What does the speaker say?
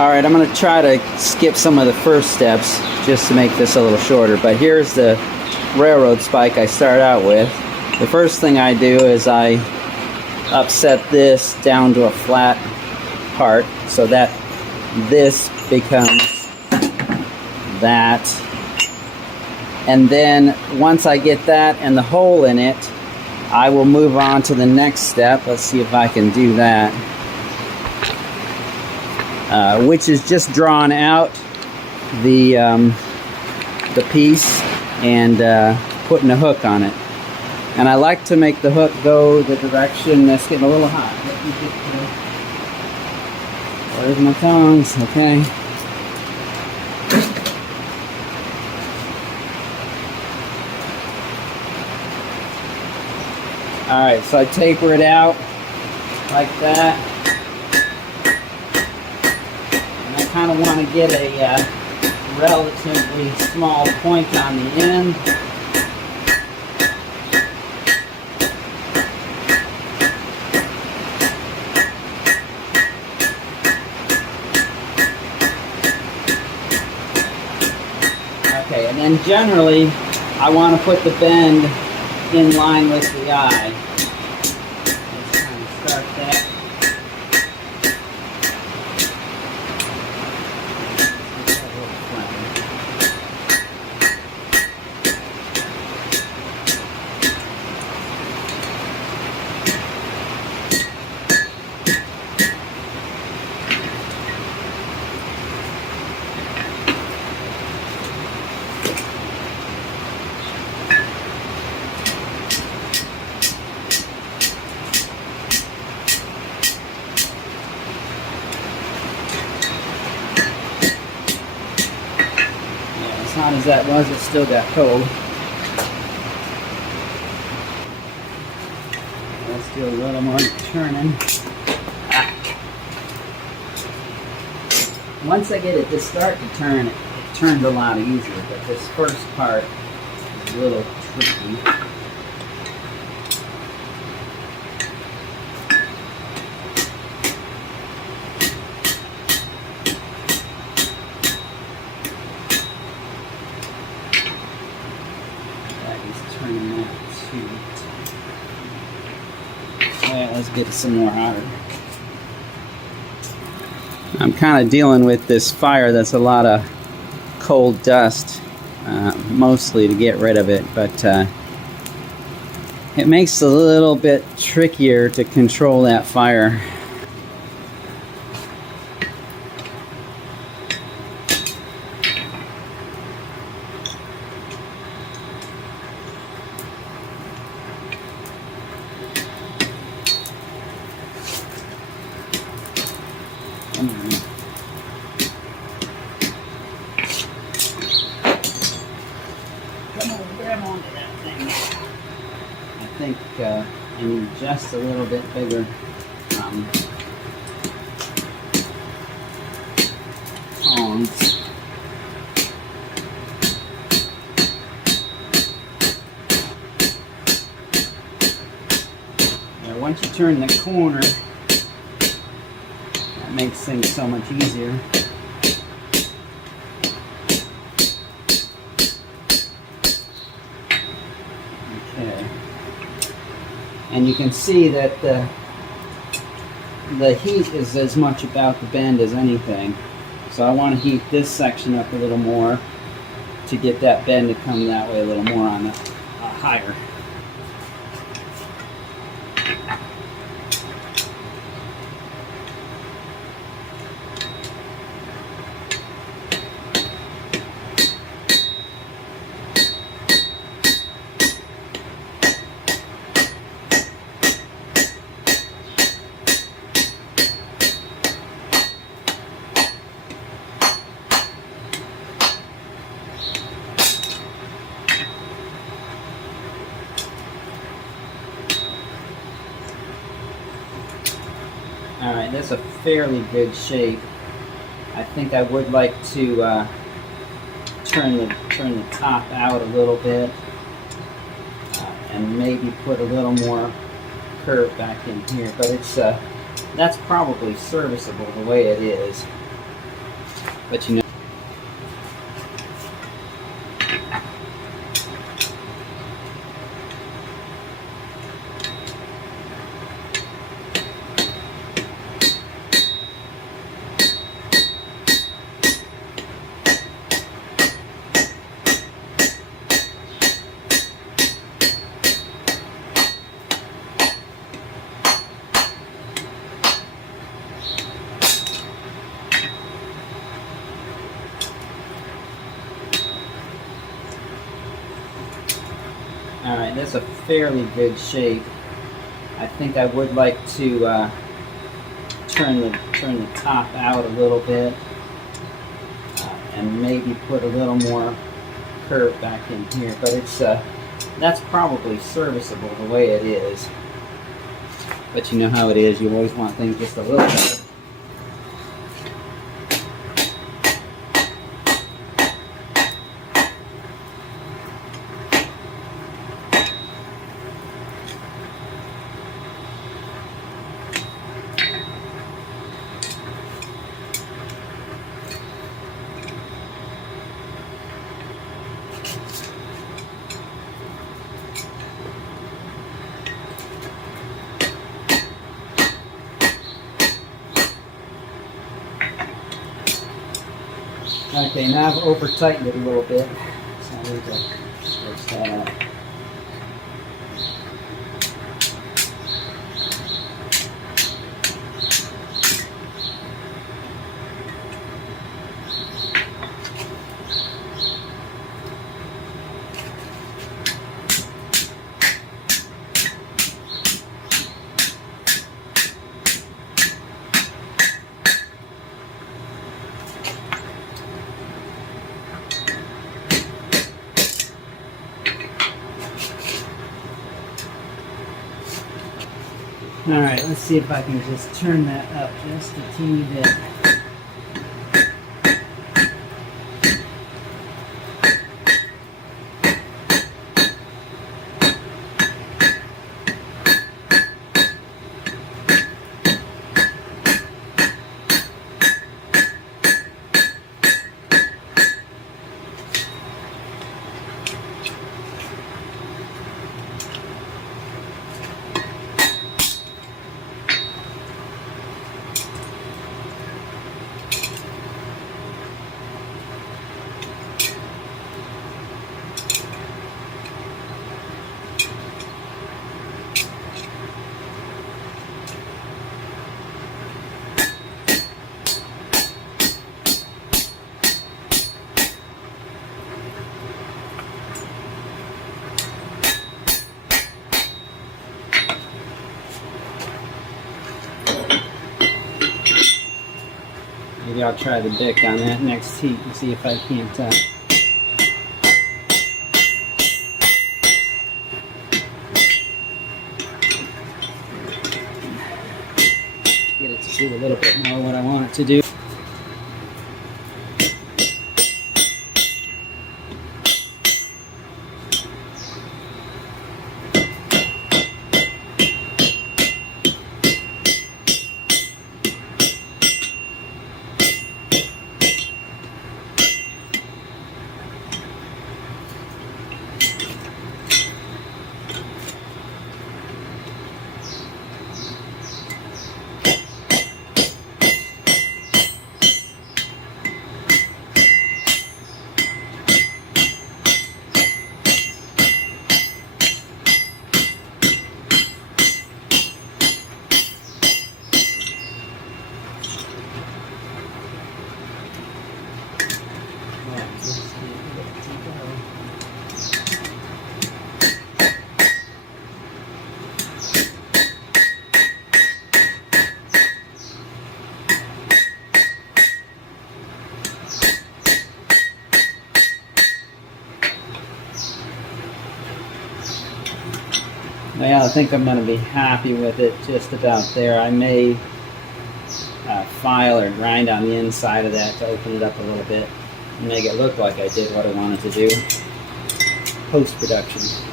Alright, I'm going to try to skip some of the first steps just to make this a little shorter, but here's the railroad spike I start out with. The first thing I do is I upset this down to a flat part so that this becomes that, and then once I get that and the hole in it, I will move on to the next step. Let's see if I can do that. Which is just drawing out the piece and putting a hook on it. And I like to make the hook go the direction that's getting a little hot. Where's my tongs? Okay. Alright, so I taper it out like that. Kind of want to get a relatively small point on the end. Okay, and then generally I want to put the bend in line with the eye. Let's kind of start that. As hot as that was, it still got cold. Let's do a little more turning. Once I get it to start to turn, it turns a lot easier, but this first part is a little tricky. Let's get it some more hotter. I'm kind of dealing with this fire that's a lot of cold dust, mostly to get rid of it, but it makes it a little bit trickier to control that fire. I think I need just a little bit bigger tongs. Now, once you turn the corner, that makes things so much easier. And you can see that the heat is as much about the bend as anything. So I want to heat this section up a little more to get that bend to come that way a little more on the higher. Alright, that's a fairly good shape. I think I would like to turn the top out a little bit and maybe put a little more curve back in here, but it's that's probably serviceable the way it is. but you know. Alright, that's a fairly good shape. I think I would like to turn the top out a little bit and maybe put a little more curve back in here, but it's that's probably serviceable the way it is. But you know how it is, you always want things just a little better. Okay, now I've over tightened it a little bit, so I need to fix that up. Alright, let's see if I can just turn that up just a teeny bit. Maybe I'll try the Bic on that next heat and see if I can't get it to do a little bit more what I want it to do. Well, I think I'm going to be happy with it just about there. I may file or grind on the inside of that to open it up a little bit and make it look like I did what I wanted to do post-production.